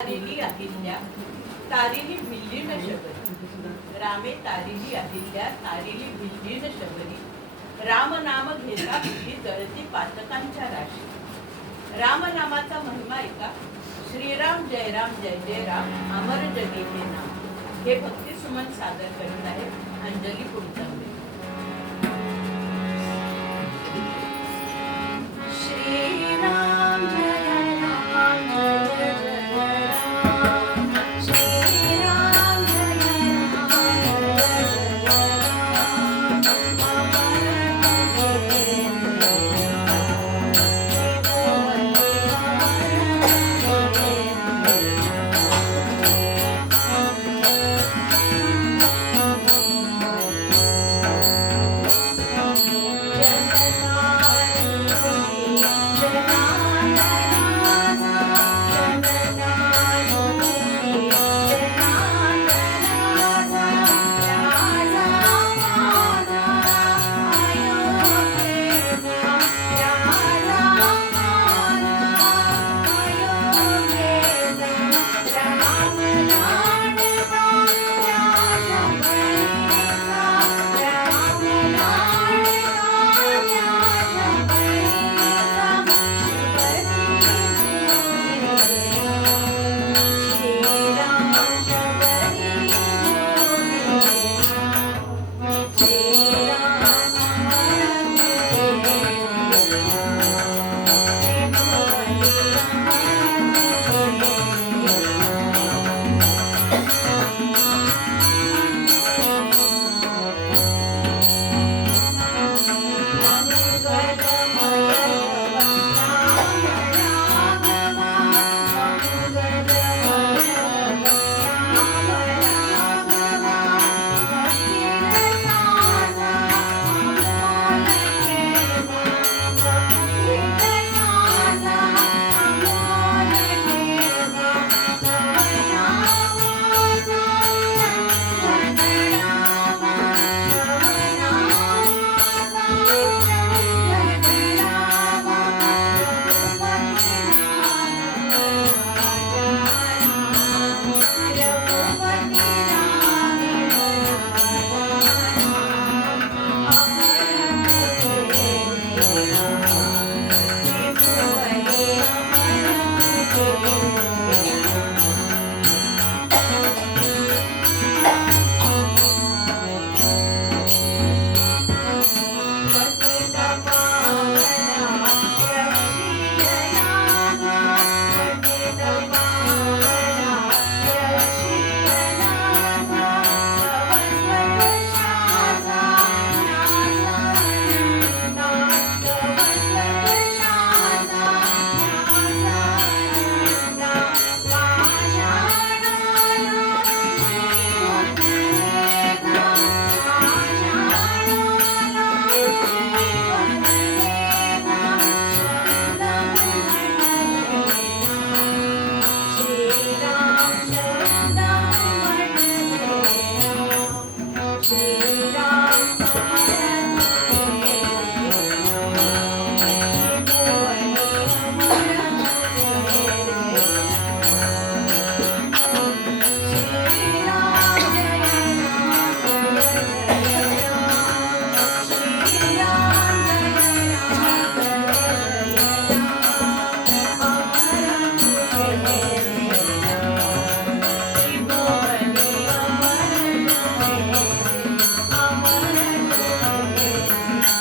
तारिली अहिल्या तारिली भिल्ली न शबरी रामे तारिली अहिल्या तारिली भिल्ली न शबरी राम नाम घेता भिल्ली जळती पातकांच्या राशी राम नामाचा महिमा ऐका श्रीराम जय जय राम अमर जगी हे नाम हे भक्ती सुमन सादर करत आहे अंजली पुढचांबे श्रीराम जय राम जय जय राम श्रीराम जय राम जय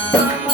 Thank you.